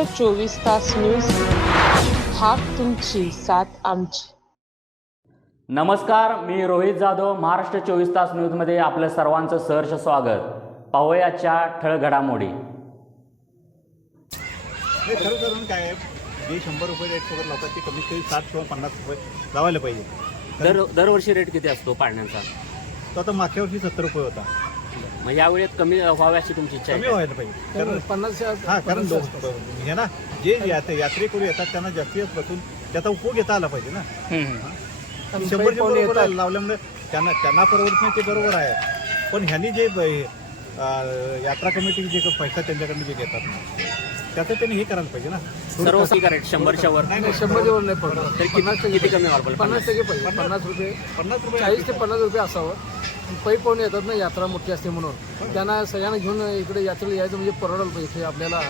महाराष्ट्र चोवीस तास न्यूज हाक तुमची साथ आमची. नमस्कार मी रोहित जाधव महाराष्ट्र चोवीस तास न्यूजमध्ये आपलं सर्वांचं सहर्ष स्वागत. पाहूयाच्या ठळक घडामोडी. हे काय आहे? जे शंभर रुपये रेट वगैरे लावतात ते कमीत कमी साठ किंवा पन्नास रुपये लावायला पाहिजे. दर दरवर्षी रेट किती असतो पाळण्यांचा? तो आता मागच्या वर्षी सत्तर रुपये होता. मग यावेळी कमी व्हावी अशी तुमची इच्छा कमी आहे व्हायला पाहिजे. कारण पन्नासच्या हा कारण लोक हे ना जे यात्रे यात्रेकरू येतात त्यांना जास्तीत बसून त्याचा उपयोग घेता आला पाहिजे ना. आणि शंभर शंभर. लावल्यामुळे त्यांना त्यांना परवडत नाही ते बरोबर आहे. पण ह्यांनी जे ब- अं, यात्रा कमिटी जे काही पैसा त्यांच्याकडनं जे घेतात ना त्याचं त्यांनी हे करायला पाहिजे ना. सर्व का रेट शंभरच्या वर. नाही, नाही, शंभरच्या वर नाही पडणार तर किती किती कमी व्हायला पाहिजे? पन्नास टक्के पाहिजे पन्नास रुपये पन्नास रुपये चाळीस ते पन्नास रुपये असावं. पै पाहुणे येतात ना यात्रा मोठी असते म्हणून. त्यांना सगळ्यांना घेऊन इकडे यात्रेला यायचं म्हणजे परवडायला पाहिजे. ते आपल्याला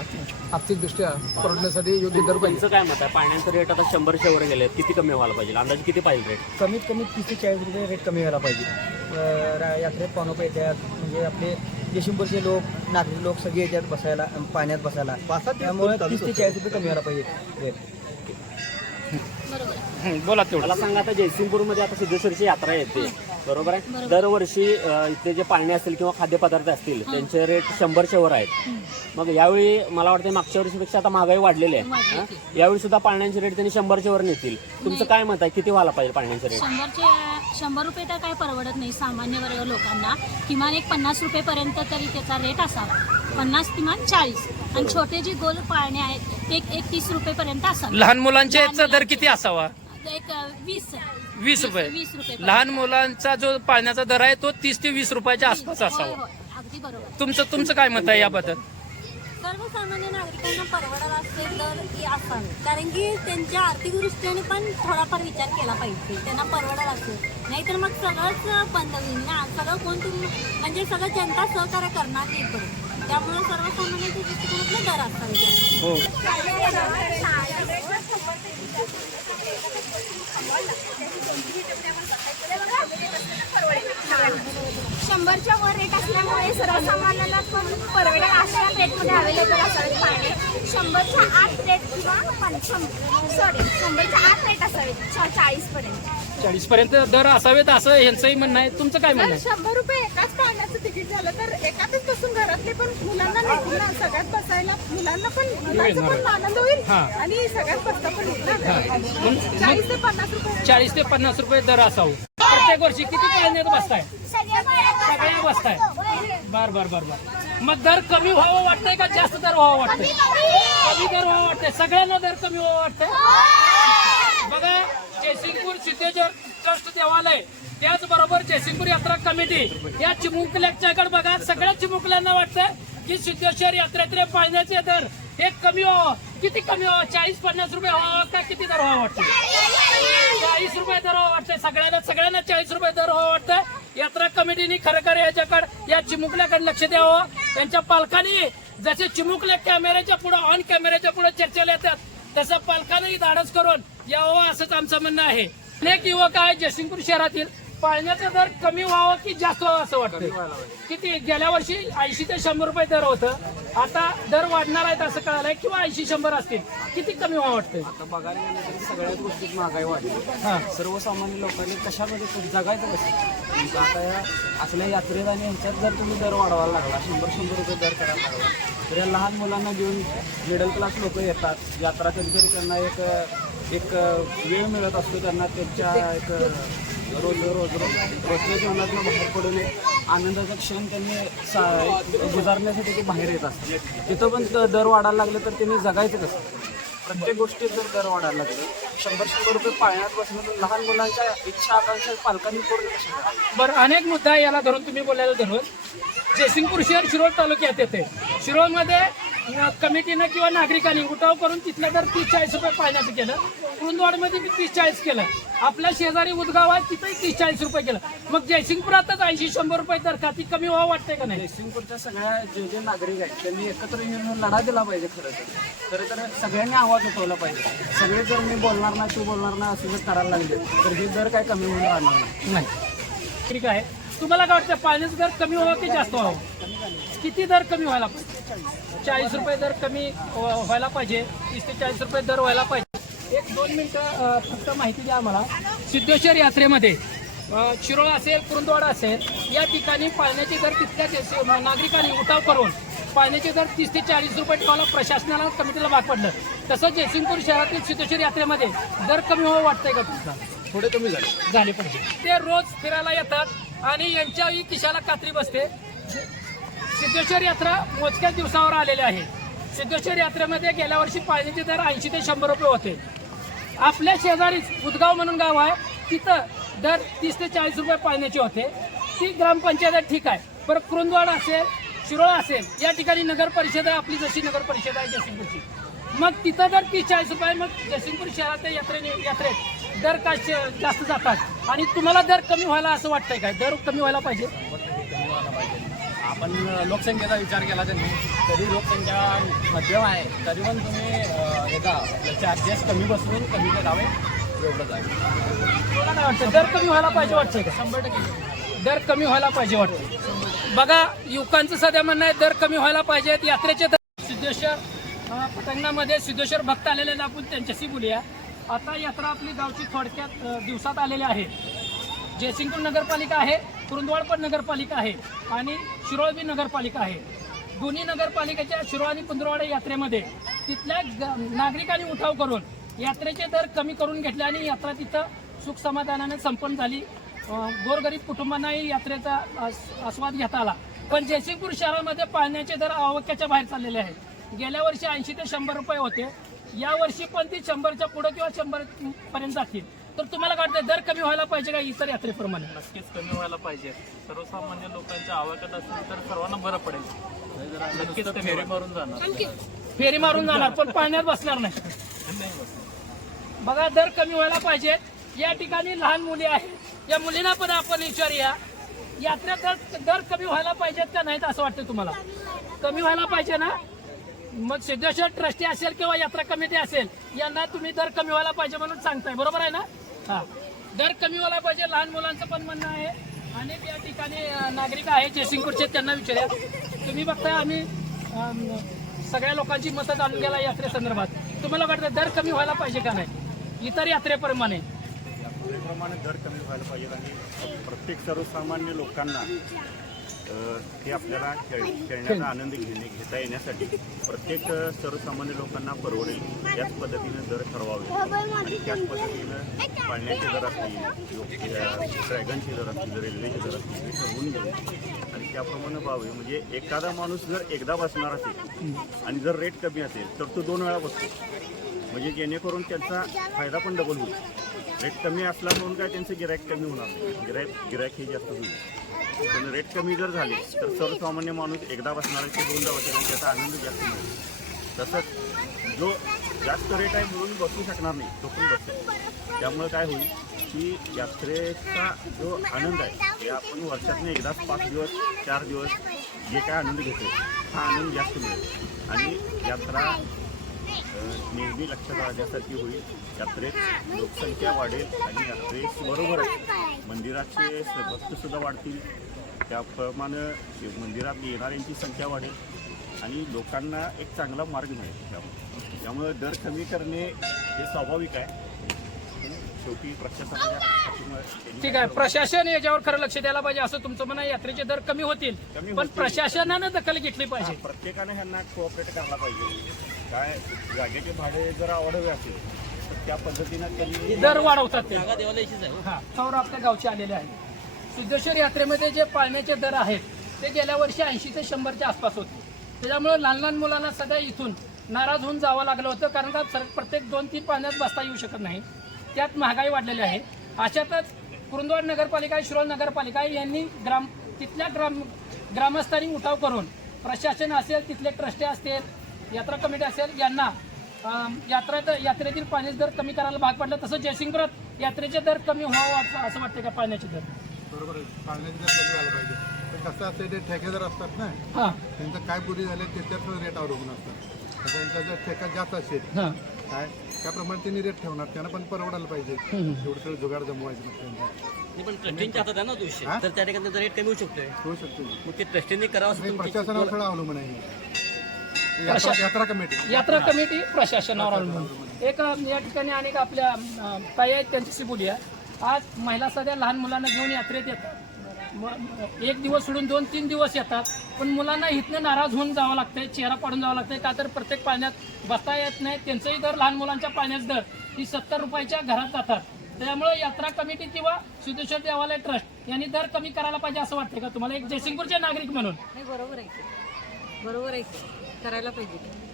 आर्थिकदृष्ट्या परवडण्यासाठी योग्य दर पाहिजे. तुमचं काय मत आहे? पाण्याचं रेट आता शंभरच्या वर गेले किती कमी व्हायला पाहिजे? अंदाजे किती पाहिजे रेट कमीत कमी तीस ते चाळीस रुपये रेट कमी व्हायला पाहिजे. यात्रेत पाहुणं येतात. म्हणजे आपले जयशिंपूरचे लोक नागरिक लोक सगळे येतात बसायला पाण्यात बसायला. त्यामुळे तीस ते. चाळीस रुपये कमी व्हायला पाहिजे रेट बोला मला सांगा आता जयसिंगपूरमध्ये आता सिद्धेश्वरची यात्रा येते. बरोबर आहे? दरवर्षी अ, इथले जे पाळणे असतील किंवा खाद्यपदार्थ असतील त्यांचे रेट शंभरच्या वर आहेत. मग यावेळी मला वाटतं मागच्या वर्षीपेक्षा आता महागाई वाढलेली आहे. हा? यावेळी सुद्धा पाळण्यांचे रेट त्यांनी शंभरच्या वर नेतील. तुमचं काय मत आहे? किती व्हायला पाहिजे पाळण्यांचे रेट? शंभरचे शंभर रुपये तर काही परवडत नाही सामान्य वर्ग लोकांना. किमान एक पन्नास रुपयेपर्यंत तरी त्याचा रेट असावा. पन्नास किमान चाळीस. आणि छोटे जे गोल पाळणे आहेत ते एक एक तीस रुपयेपर्यंत असावे. लहान याचा दर मुलांचे- किती असावा? एक अ, वीस वीस रुपये. वीस रुपये लहान मुलांचा जो पाळण्याचा दर आहे तो तीस ते वीस रुपयाच्या आसपास होय, असावा होय, अगदी बरोबर. तुमचं तुमचं काय मत आहे याबद्दल? सर्वसामान्य नागरिकांना परवडायला असेल तर ती असावी. कारण की त्यांच्या आर्थिक दृष्टीने पण थोडाफार विचार केला पाहिजे. त्यांना परवडायला असेल. नाहीतर मग सगळंच बंद होईल ना? सगळं कोण तुम म्हणजे सगळं जनता सहकार्य करणार नाही पण त्यामुळे सर्वसामान्यांच्या दृष्टिकोनातून दर असावे शंभरच्या वर रेट असल्यामुळे सर्वसामान्यांना पण परवडेल अशा रेटमध्ये अवेलेबल असावेत पाणी शंभरच्या आत रेट किंवा सॉरी शंभरच्या आत रेट असावेत चाळीस पर्यंत चाळीस पर्यंत दर असावेत असं यांचंही म्हणणं आहे. तुमचं काय म्हणणं शंभर रुपये एकाच झालं तर एकातच बसून घरातले पण मुलांना ना सगळ्यात बसायला मुलांना पण मुलांचा पण आनंद होईल हा. आणि सगळ्यात बसता पण येईल ना. चाळीस ते पन्नास रुपये. चाळीस ते पन्नास रुपये दर असावं. प्रत्येक वर्षी किती पाळण्यात बसताय? सगळ्या बसताय. बर बर बर बर. मग दर कमी व्हावं वाटतंय का जास्त दर व्हावं वाटतंय? कमी दर व्हावं वाटतंय. सगळ्यांना दर कमी व्हावं वाटतंय? बघा जयसिंगपूर सिद्धेश्वर ट्रस्ट देवालय त्याचबरोबर जयसिंगपूर यात्रा कमिटी या चिमुकल्याच्याकडे बघा सगळ्या चिमुकल्यांना वाटतं की सिद्धेश्वर यात्रेतले पाळण्याचे दर हे कमी व्हावं. किती कमी व्हावं? चाळीस पन्नास रुपये व्हावं का किती दर व्हावं वाटतं चाळीस रुपये दर व्हावं वाटतंय. सगळ्यांना सगळ्यांना चाळीस रुपये दर व्हावं वाटतं यात्रा कमिटीने खरं खरं याच्याकडे या चिमुकल्याकडे लक्ष द्यावं. त्यांच्या पालकांनी जसे चिमुकल्या कॅमेऱ्याच्या पुढे ऑन कॅमेऱ्याच्या पुढे चर्चेला येतात तसं पालकांनाही धाडस करून यावं असंच आमचं म्हणणं आहे. अनेक युवक आहेत जयसिंगपूर शहरातील. पाळण्याचा दर कमी व्हावं की जास्त व्हावं असं वाटतं किती? गेल्या वर्षी ऐंशी ते शंभर रुपये दर होतं. आता दर वाढणार आहेत असं कळालंय किंवा ऐंशी शंभर असतील. किती कमी व्हावं वाटतंय? आता बघायला गेलं तरी सगळ्याच गोष्टीत महागाई वाढली. सर्वसामान्य लोकांनी कशामध्ये खूप जगायचं कसं? म्हणजे आता या असल्या यात्रेत आणि ह्यांच्यात जर तुम्ही दर वाढवायला लागला शंभर शंभर रुपये दर करायला लागला तर या लहान मुलांना घेऊन मिडल क्लास लोक येतात. यात्रा कधीतरी त्यांना एक एक वेळ मिळत असतो त्यांना त्यांच्या एक रोज रोज रोजच्या जीवनातनं बाहेर पडून एक आनंदाचा क्षण त्यांनी सा- गुजारण्यासाठी ते बाहेर येत असतात. तिथं पण द- दर वाढायला लागले तर त्यांनी जगायचं कसं? प्रत्येक गोष्टीत जर दर वाढायला लागले शंभर शंभर रुपये पाळण्यात बसणं तर लहान मुलांच्या इच्छा आकांक्षा पालकांनी पूर्ण कशा कराव्या? बरं अनेक मुद्दा याला धरून तुम्ही बोलायला धरून. जयसिंगपूर शहर शिरोळ तालुक्यात येते. शिरोळमध्ये कमिटीनं किंवा नागरिकांनी उठाव करून तिथलं जर तीस चाळीस रुपये पाळण्याचं केलं कुरुंदवाडमध्ये बी तीस चाळीस केलं आपल्या शेजारी उदगाव आहे तिथंही तीस चाळीस रुपये केलं. मग जयसिंगपुरातच ऐंशी शंभर रुपये दर का ती कमी व्हावं वाटतंय का नाही? जयसिंगपूरच्या सगळ्या जे जे नागरिक आहेत त्यांनी एकत्र येऊन लढा दिला पाहिजे खरं तर. खरं तर सगळ्यांनी आवाज उठवला पाहिजे. सगळे जर मी बोलणार नाही तू बोलणार नाही असं जर करायला लागले तर हे दर काय कमी होऊन राहणार नाही. नाही. ठीक आहे. तुम्हाला काय वाटतं पाण्याचं दर कमी व्हावं की जास्त व्हावं? किती दर कमी व्हायला पाहिजे? चाळीस रुपये दर कमी व्हा- व्हायला पाहिजे. तीस ते चाळीस रुपये दर व्हायला पाहिजे. एक दोन मिनिटं फक्त माहिती द्या आम्हाला. सिद्धेश्वर यात्रेमध्ये शिरोळ असेल कुरुंदवाड असेल या ठिकाणी पाळण्याचे दर देश- नागरिकांनी उठाव करून पाळण्याचे दर तीस ते चाळीस रुपये ठेवायला प्रशासनाला कमिटीला भाग पडलं. तसंच जयसिंगपूर शहरातील सिद्धेश्वर यात्रेमध्ये दर कमी व्हावं वाटतंय का तुमचा? थोडे कमी झाले. झाले पाहिजे. ते रोज फिरायला येतात आणि यांच्याही खिशाला कात्री बसते. सिद्धेश्वर यात्रा मोजक्याच दिवसावर आलेली आहे. सिद्धेश्वर यात्रेमध्ये गेल्या वर्षी पाण्याचे दर ऐंशी ते शंभर रुपये होते. आपल्या शेजारीच उदगाव म्हणून गाव आहे तिथं दर तीस ते चाळीस रुपये पाण्याचे होते. ती ग्रामपंचायत ठीक आहे पर कुरुंदवाड असेल शिरोळ असेल या ठिकाणी नगर परिषद आहे आपली जशी नगर परिषद आहे जयसिंगपूरची मग तिथं जर तीस चाळीस रुपये मग जयसिंगपूर शहराच्या यात्रेने यात्रेत दर का श- जास्त जातात. आणि तुम्हाला दर कमी व्हायला असं वाटतंय काय? दर कमी व्हायला पाहिजे. आपण लोकसंख्येचा विचार केला त्यांनी तरी लोकसंख्या मध्यम आहे तरी पण तुम्ही याचा चार्जेस कमी बसवून कमी करावे एवढंच आहे मला काय वाटतं. दर कमी व्हायला पाहिजे वाटतंय का? शंभर टक्के. दर कमी व्हायला पाहिजे वाटतं बघा युवकांचं सध्या म्हणणं आहे दर कमी व्हायला पाहिजेत यात्रेचे दर सिद्धेश्वर पतंगणामध्ये सिद्धेश्वर भक्त आलेले आपण त्यांच्याशी बोलूया. आता यात्रा आपली गावची थोडक्यात दिवसात आलेली आहे. जयसिंगपूर नगरपालिका आहे कुरुंदवाड पण नगरपालिका आहे आणि शिरोळबी नगरपालिका आहे. दोन्ही नगरपालिकेच्या शिरोळ आणि कुंदरवाडा यात्रेमध्ये तिथल्या नागरिकांनी उठाव करून यात्रेचे दर कमी करून घेतले आणि यात्रा तिथं सुख समाधानाने संपन्न झाली. गोरगरीब कुटुंबांनाही यात्रेचा आस्वाद घेता आला. पण जयसिंगपूर शहरामध्ये पाळण्याचे दर आवाक्याच्या बाहेर चाललेले आहेत. गेल्या वर्षी ऐंशी ते शंभर रुपये होते. यावर्षी पण ती शंभरच्या पुढं किंवा शंभर पर्यंत जातील. तर तुम्हाला काय वाटतं दर कमी व्हायला पाहिजे का इतर यात्रेप्रमाणे? नक्कीच कमी व्हायला पाहिजे. सर्वसामान्य लोकांच्या आवाक्यात असेल तर सर्वांना बरं पडेल. नक्कीच फेरी मारून जाणार. फेरी मारून जाणार पण पाण्यात बसणार नाही. बघा दर कमी व्हायला पाहिजे. या ठिकाणी लहान मुली आहेत. या मुलींना पण आपण विचारूया. यात्रेत दर दर कमी व्हायला पाहिजेत का नाहीत असं वाटतं तुम्हाला? कमी व्हायला पाहिजे ना? मग सिद्धेश्वर ट्रस्टी असेल किंवा यात्रा कमिटी असेल यांना तुम्ही दर कमी व्हायला पाहिजे म्हणून सांगताय. बरोबर आहे ना? हा. दर कमी व्हायला पाहिजे लहान मुलांचं पण म्हणणं आहे. आणि त्या ठिकाणी नागरिक आहेत जयसिंगपूरचे त्यांना विचारूया. तुम्ही बघताय आम्ही सगळ्या लोकांची मतं जाणून घ्यायला यात्रेसंदर्भात. तुम्हाला वाटतं दर कमी व्हायला पाहिजे का नाही? इतर यात्रेप्रमाणे. त्याप्रमाणे दर कमी व्हायला पाहिजे आणि प्रत्येक सर्वसामान्य लोकांना अ, हे आपल्याला खेळ खेळण्याचा आनंद घेणे घेता येण्यासाठी प्रत्येक सर्वसामान्य लोकांना परवडेल याच पद्धतीनं दर ठरवावे. आणि त्याच पद्धतीनं पाळण्याचे दर असतील लो- ड्रॅगनचे दर असतील रेल्वेचे दर असतील हे ठरवून घेऊ आणि त्याप्रमाणे व्हावे. म्हणजे एखादा माणूस जर एकदा बसणार असेल आणि जर रेट कमी असेल तर तो दोन वेळा बसतो. म्हणजे जेणेकरून त्यांचा फायदा पण डबल होईल. रेट कमी असला म्हणून काय त्यांचं गिरायक कमी होणार नाही. गिरायक हे जास्त होईल. पण रेट कमी जर झाले तर सर्वसामान्य माणूस एकदा बसणार आहे ते दोनदा बसणार आणि त्याचा आनंद जास्त मिळेल तसंच जो जास्त रेट आहे म्हणून बसू शकणार नाही तो पण बसेल. त्यामुळे काय होईल की यात्रेचा जो आनंद आहे हे आपण वर्षातून एकदाच पाच दिवस चार दिवस जे काय आनंद घेतो हा आनंद जास्त मिळेल. आणि यात्रा नेहमी लक्षात राहण्यासारखी होईल. यात्रेत लोकसंख्या वाढेल आणि यात्रेस बरोबर आहे. मंदिराचे भक्तसुद्धा वाढतील. त्याप्रमाणे मंदिरात येणाऱ्यांची संख्या वाढेल आणि लोकांना एक चांगला मार्ग मिळेल त्यामुळे. त्यामुळे दर कमी करणे हे स्वाभाविक आहे. शेवटी प्रशासनाच्या ठीक आहे. प्रशासन याच्यावर खरं लक्ष द्यायला पाहिजे असं तुमचं म्हणणं आहे. यात्रेचे दर कमी होतील. कमी पण. प्रशासनानं दखल घेतली हा, पाहिजे. प्रत्येकाने ह्यांना कोऑपरेट करायला पाहिजे. काय जागेचे भाडे जर आवडवे असेल तर त्या पद्धतीनं त्यांनी दर वाढवतात ते. हा आपल्या गावचे आलेले आहेत. सिद्धेश्वर यात्रेमध्ये जे पाळण्याचे दर आहेत ते गेल्या वर्षी ऐंशी ते शंभरच्या आसपास होते. त्याच्यामुळं लहान लहान मुलांना सध्या इथून नाराज होऊन जावं लागलं होतं कारण का सर प्रत्येक दोन तीन पाण्यात बसता येऊ शकत नाही. त्यात महागाई वाढलेली आहे. अशातच कुरुंदवाड नगरपालिका शिरोळ नगरपालिका यांनी ग्राम तिथल्या ग्राम ग्रामस्थांनी उठाव करून प्रशासन असेल तिथले ट्रस्टे असतील यात्रा कमिटी असेल यांना यात्रा यात्रेतील पाण्याचे दर कमी करायला भाग पडलं. तसं जयसिंगपुरात यात्रेचे दर कमी व्हावं असं- असं वाटतं का पाण्याचे दर? बरोबर आहे. पाहिजे. पण कसं असतं ते ठेकेदार असतात ना हां. त्यांचं काय पुरी झाले त्याच्यावर रेट अवलंबून असतात. त्यांचा जर ठेका जास्त असेल हां. काय? त्याप्रमाणे त्यांनी रेट ठेवणार. त्यांना पण परवडायला पाहिजे. एवढं सगळं जुगाड जमवायचं नसतं नाही, पण ट्रस्टिंगच्या हातात आहे ना तो विषय हा? तर त्या ठिकाणी त्याचा रेट कमी होऊ शकतोय. होऊ शकतो मग ते ट्रस्टिंगने करावं असं नाही, तुमची- प्रशासनावर अवलंबून आहे. यात्रा यात्रा कमिटी. यात्रा कमिटी प्रशासनावर अवलंबून. एक अ, या ठिकाणी अनेक आपल्या अ, ताई आहेत त्यांच्याशी बोलूया. आज महिला सध्या लहान मुलांना घेऊन यात्रेत येतात. एक दिवस सोडून दोन तीन दिवस येतात. पण मुलांना इथनं नाराज होऊन जावं लागतंय चेहरा पाडून जावं लागतंय. का तर प्रत्येक पाण्यात बसता येत नाही. त्यांचंही दर लहान मुलांच्या पाण्यात दर. ही सत्तर रुपयाच्या घरात जातात. त्यामुळे यात्रा कमिटी किंवा सिद्धेश्वर देवालय ट्रस्ट यांनी दर कमी करायला पाहिजे असं वाटतं का तुम्हाला? एक जयसिंगपूरचे नागरिक म्हणून. बरोबर आहे बरोबर आहे करायला पाहिजे.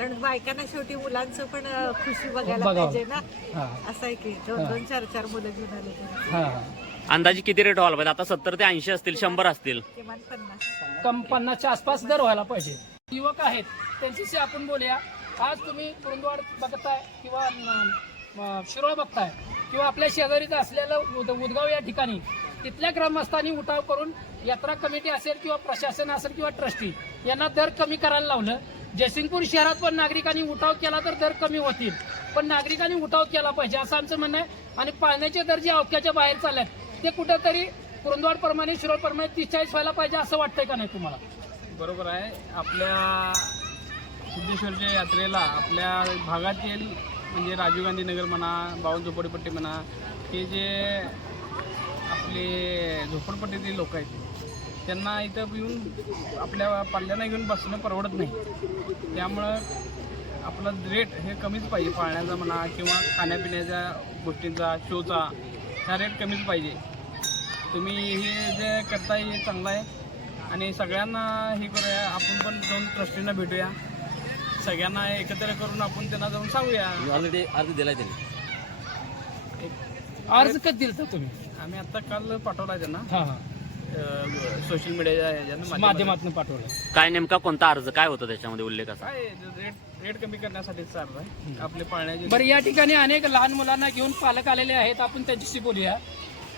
कारण बायकांना शेवटी मुलांचं पण खुशी बघायला बघावं. पाहिजे ना. हा. असं आहे की दोन दोन चार चार मुलं घेऊन आले तर. हा. हा अंदाजे किती रेट व्हायला पाहिजे? आता सत्तर ते ऐंशी असतील शंभर असतील. किमान पन्नास. कम पन्नासच्या आसपास दर व्हायला पाहिजे. युवक आहेत त्यांच्याशी आपण बोलूया. आज तुम्ही कुरुंदवाड बघताय किंवा शिरोळ बघताय किंवा आपल्या शेजारीच असलेलं उद- उदगाव या ठिकाणी तिथल्या ग्रामस्थांनी उठाव करून यात्रा कमिटी असेल किंवा प्रशासन असेल किंवा ट्रस्टी यांना दर कमी करायला लावलं. जयसिंगपूर शहरात पण नागरिकांनी उठाव केला तर दर कमी होतील. पण नागरिकांनी उठाव केला पाहिजे असं आमचं म्हणणं आहे. आणि पाण्याचे दर जे अवक्याच्या बाहेर चालले ते कुठंतरी कुरुंदवाडप्रमाणे प्रमाणे तीस चाळीस व्हायला पाहिजे असं वाटतंय का नाही तुम्हाला? बरोबर आहे. आपल्या सिद्धेश्वरच्या यात्रेला आपल्या भागातील म्हणजे राजीव गांधी नगर म्हणा बावन झोपडपट्टी म्हणा हे जे आपले झोपडपट्टीतील लोक आहेत त्यांना इथं येऊन आपल्या पाल्यांना घेऊन बसणं परवडत नाही. त्यामुळं आपला रेट हे कमीच पाहिजे पाळण्याचा म्हणा किंवा खाण्यापिण्याच्या गोष्टींचा शोचा ह्या रेट कमीच पाहिजे. तुम्ही हे जे करताय हे चांगलं आहे. आणि सगळ्यांना हे करूया. आपण पण जाऊन ट्रस्टींना भेटूया. सगळ्यांना एकत्र करून आपण त्यांना जाऊन सांगूया. ऑलरेडी अर्ज दिलाय त्यांनी. अर्ज कधी दिलता तुम्ही? आम्ही आता काल पाठवला त्यांना. हा हा. सोशल मीडियाच्या माध्यमातून. पाठवलं. काय नेमका कोणता अर्ज काय होतं त्याच्यामध्ये उल्लेख असा? काय रेट रेट कमी करण्यासाठीच चालू आहे. आपले पाळण्याचे बरं या ठिकाणी अनेक लहान मुलांना घेऊन पालक आलेले आहेत. आपण त्यांच्याशी बोलूया.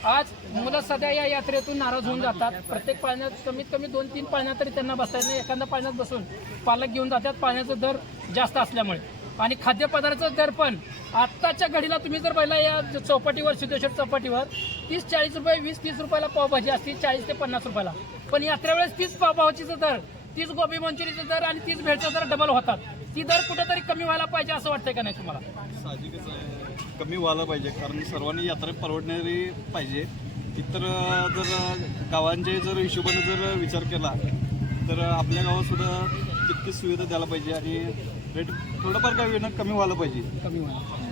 आज मुलं सध्या या यात्रेतून नाराज होऊन जातात. प्रत्येक पाळण्यात कमीत कमी दोन तीन पाळण्यात तरी त्यांना बसता येत नाही एखाद्या पाळण्यात बसून पालक घेऊन जातात. पाण्याचा दर जास्त असल्यामुळे. आणि खाद्यपदार्थाचं दर पण. आत्ताच्या घडीला तुम्ही जर पहिला या चौपाटीवर सिद्धेश्वर चौपाटीवर तीस चाळीस रुपये वीस तीस रुपयाला पावभाजी असते चाळीस ते पन्नास रुपयाला. पण यात्रेवेळेस तीस पावभाजीचा दर तीस गोबी मंचुरीचा दर आणि तीस भेळचा दर डबल होतात. ती दर कुठेतरी कमी व्हायला पाहिजे असं वाटतंय का नाही तुम्हाला? साहजिकच आहे. कमी व्हायला पाहिजे कारण सर्वांनी यात्रा परवडणारी पाहिजे. इतर जर गावांचे जर हिशोबाने जर विचार केला तर आपल्या गावात सुद्धा तितकीच सुविधा द्यायला पाहिजे आणि रेट थोडंफार काही कमी व्हायला पाहिजे. कमी व्हायला